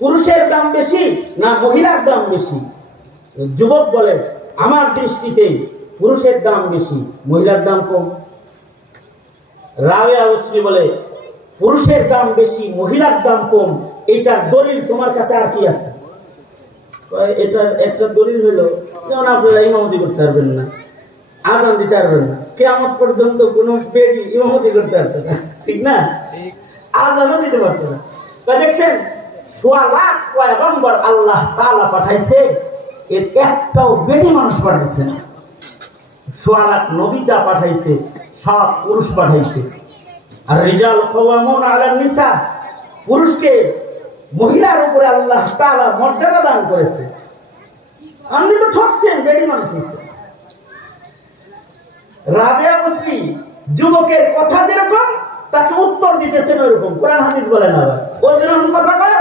পুরুষের দাম বেশি না মহিলার দাম বেশি? যুবক বলে আমার দৃষ্টিতে পুরুষের দাম বেশি, মহিলার দাম কম। রাবেয়া বসরি বলে পুরুষের দাম বেশি, মহিলার দাম কম। এইটার দলিল তোমার কাছে আর কি আছে? এটা একটা দলিল হলো, যেমন আপনারা ইমামতি করতে পারবেন না, আজান দিতে পারবেন না, কিয়ামত পর্যন্ত কোনো বেডি ইমামতি করতে পারছে না, ঠিক না? আজানও দিতে পারছে না। দেখছেন, ১৬ লাখ পয়গম্বর আল্লাহ তাআলা পাঠাইছে, এর একটাও বেডি মানুষ পাঠাইছে না। ১৬ লাখ নবী যা পাঠাইছে সব পুরুষ পাঠাইছে। আর রিজাল কাওয়ামুনা আলান নিসা, পুরুষকে মহিলার উপরে আল্লাহ তাআলা মর্যাদা দান করেছে। আপনি তো ঠকছেন, বেডি মানুষ হয়েছে। রাবেয়া বসরি যুবকের কথা যেরকম তাকে উত্তর দিতেছেন ওইরকম, কোরআন হাদিস বলে না। ও যেরকম কথা কয়